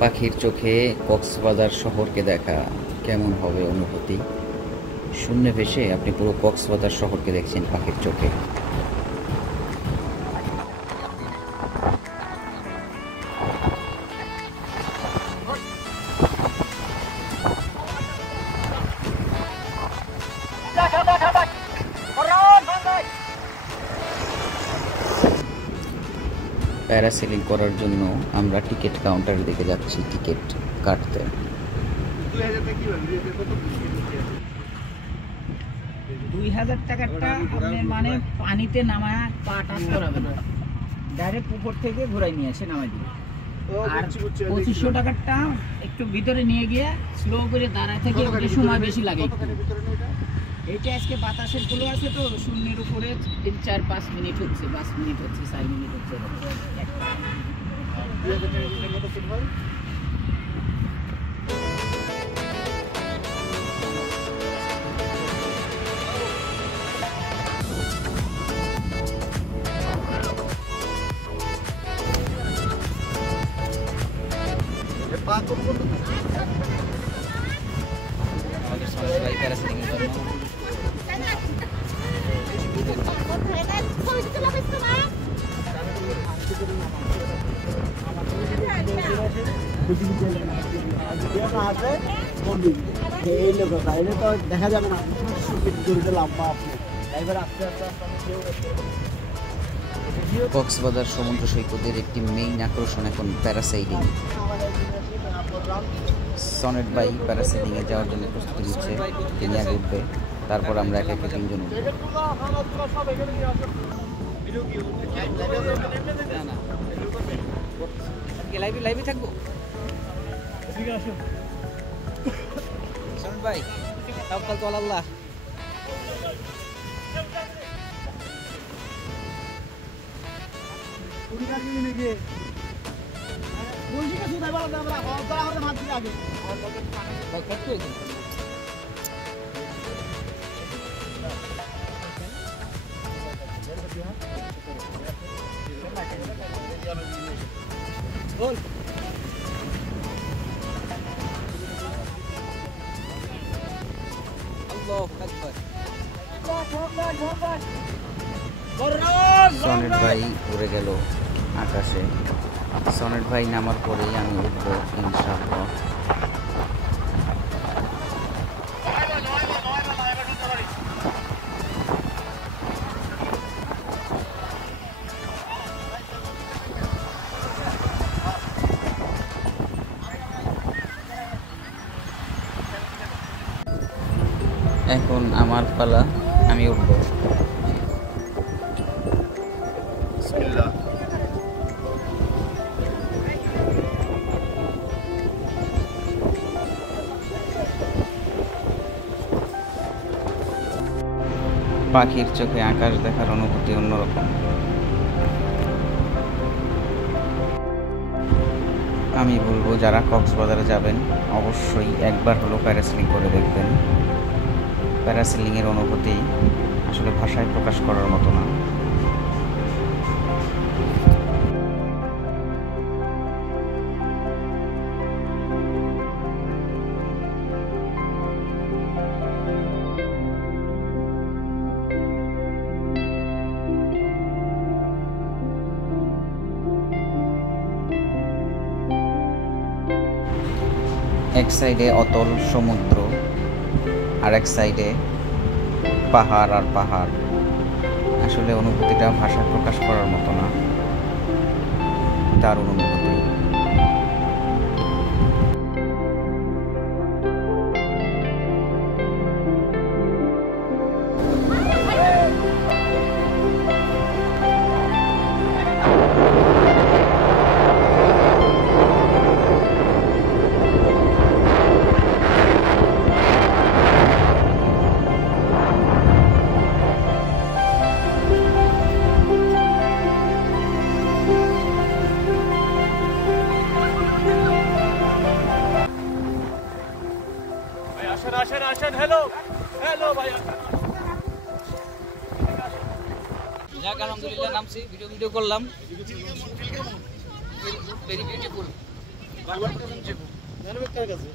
পাখির চোখে কক্সবাজার শহরকে দেখা কেমন হবে অনুভূতি? শূন্যে ভেসে আপনি পুরো কক্সবাজার শহরকে দেখছেন পাখির চোখে। প্যারাসেলিং করার জন্য আমরা টিকিট কাউন্টারের দিকে যাচ্ছি টিকিট কাটতে। 2000 টাকাটা আপনার মানে পানিতে নামায় পা টাচ করাবে না, ডাইরেক্ট উপর থেকে ঘুরাই নিয়ে এসে নামাই দিবে। আর 2500 টাকাটা একটু ভিতরে নিয়ে গিয়ে স্লো করে দাঁড়ায় থেকে ওদের সময় বেশি লাগে। এইটা আজকে বাতাসের গুলো আছে তো শূন্যের উপরে 3-4-5 মিনিট হচ্ছে, 5 মিনিট হচ্ছে, 4 মিনিট হচ্ছে। আমাদের সবাই প্যারাসেলিং এর জন্য দেখা যাবে না লম্বা আপনি আস্তে আস্তে কক্সবাজার সমুদ্র সৈকতের একটি মেইন আকর্ষণ এখন প্যারাসাইলিং। সনেট ভাই প্যারাসাইলিং এ যাওয়ার জন্য প্রস্তুতি নিচ্ছে, তিনি আগে উঠবে, তারপর আমরা এক এক তিনজন উঠবো। লাইভে থাকবো সনেট ভাই, তাওয়াক্কাল তো আল্লাহ। সনেট ভাই উড়ে গেল আকাশে। সনেট ভাই নামার পরেই আমি উঠবো ইনশাআল্লাহ। এখন আমার পালা, আমি উঠবো। বিসমিল্লাহ। পাখির চোখে আকাশ দেখার অনুভূতি অন্যরকম। আমি বলবো যারা কক্সবাজারে যাবেন অবশ্যই একবার হলো প্যারাসেলিং করে দেখবেন। প্যারাসেলিং এর অনুভূতি আসলে ভাষায় প্রকাশ করার মতো না। এক সাইডে অতল সমুদ্র, আর এক সাইডে পাহাড় আর পাহাড়। আসলে অনুভূতিটা ভাষায় প্রকাশ করার মতো না, দারুণ অনুভূতি। যাক আলহামদুলিল্লাহ নামছি, ভিডিও করলাম, ভেরি বিউটিফুল। কাছে